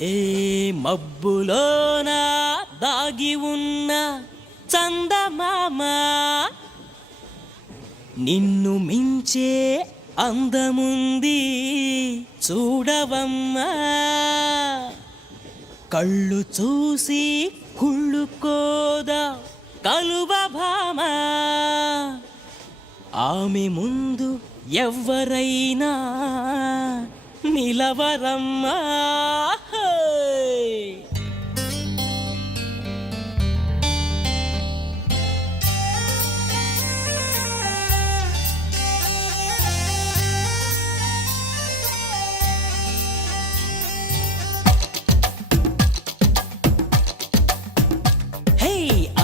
ఏ మబ్బులోన దాగి ఉన్న చందమామ నిన్ను మించే అందముంది చూడవమ్మా. కళ్ళు చూసి కుళ్ళుకోదా కలువ భామ, ఆమె ముందు ఎవ్వరైనా నిలవరమ్మా.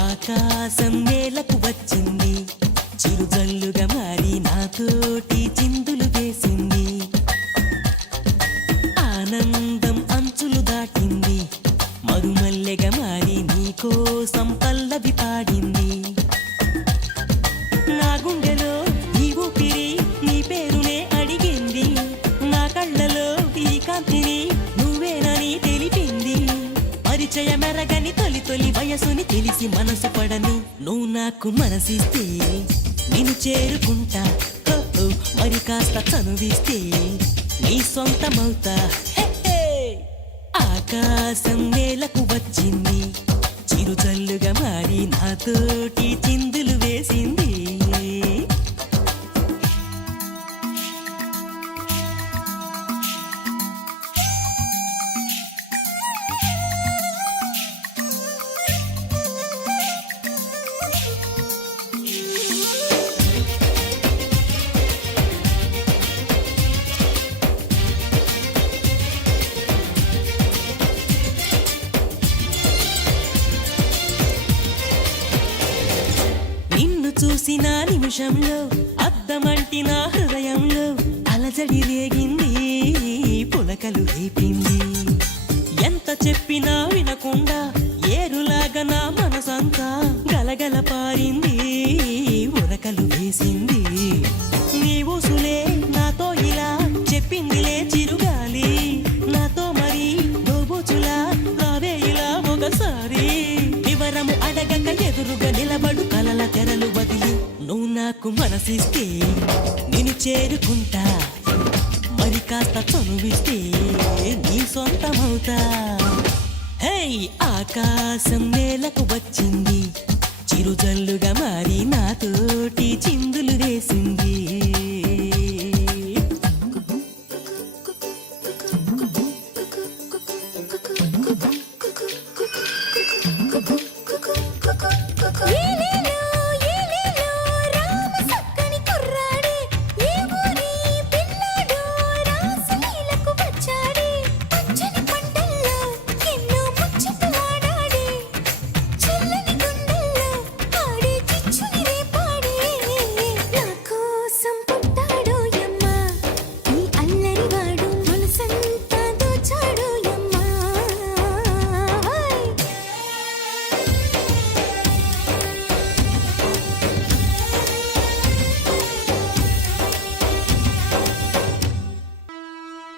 ఆకాశం నేలకు వచ్చింది, చిరుజల్లుగా మారి నాతోటి చిందులు వేసింది. ఆనందం అంచులు దాటింది, మరుమల్లెగా మారి నీకోసం పల్లవి పాడింది. నా గుండెలో ఈ ఊపిరి నీ పేరునే అడిగింది, నా కళ్ళలో ఈ కాంతిని నువ్వేనని తెలిపింది. పరిచయమెరగని తొలి తొలి వయసుని తెలిసి మనసు పడని నువ్వు నాకు మనసిస్తే నిన్ను చేరుకుంటా. మరి కాస్త చనువిస్తే నీ సొంతమవుతా. ఆకాశం నేలకు వచ్చింది, చిరుజల్లుగా మారి నాతోటి చిందులు వేసింది. చూసిన నిమిషంలో అద్దమంటి నా హృదయంలో అలజడి రేగింది, పులకలు రేపింది. ఎంత చెప్పినా వినకుండా ఏరులాగా నా మనసంతా గలగల పారింది, ఉరకలు వేసింది. నీ ఊసులే నాతో ఇలా చెప్పిందిలే చిరుగాలి, నాతో మరి దోబూచులా రావే ఇలా ఒకసారి. వివరము అడగక ఎదురుగా నిలబడు కలల తెరలు బదిలి నువ్వు నాకు మనసిస్తే నేను చేరుకుంటా. మరి కాస్త చనువిస్తే నీ సొంతమవుతా. హే ఆకాశం నేలకు వచ్చింది, చిరుజల్లుగా మారి నాతోటి చిందులు వేసింది.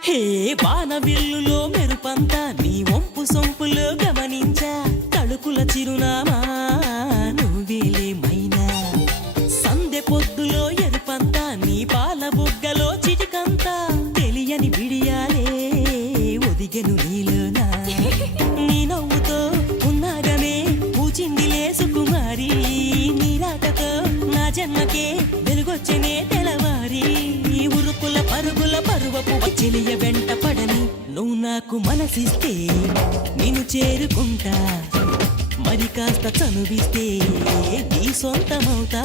హే వానవిల్లులో మెరుపంతా నీ వంపు సొంపులో గమనించా. తడుకుల చిరునామా నువ్వేలే మైనా, సందె పొద్దులో ఎరుపంతా నీ పాల బుగ్గలో చిటికంతా. తెలియని విడియాలే ఒదిగెను నీలోనా, నీ నవ్వుతో ఉన్నాగమే పూచిందిలే సుకుమారి. నీ రాకతో నా జన్మకే వెలుగొచ్చనే తెలవారి. ఉరుకుల పరుగుల పరువపు చెలియ వెంట పడని నువ్వు నాకు మనసిస్తే నేను చేరుకుంటా. మరి కాస్త చనువిస్తే నీ సొంతమవుతా.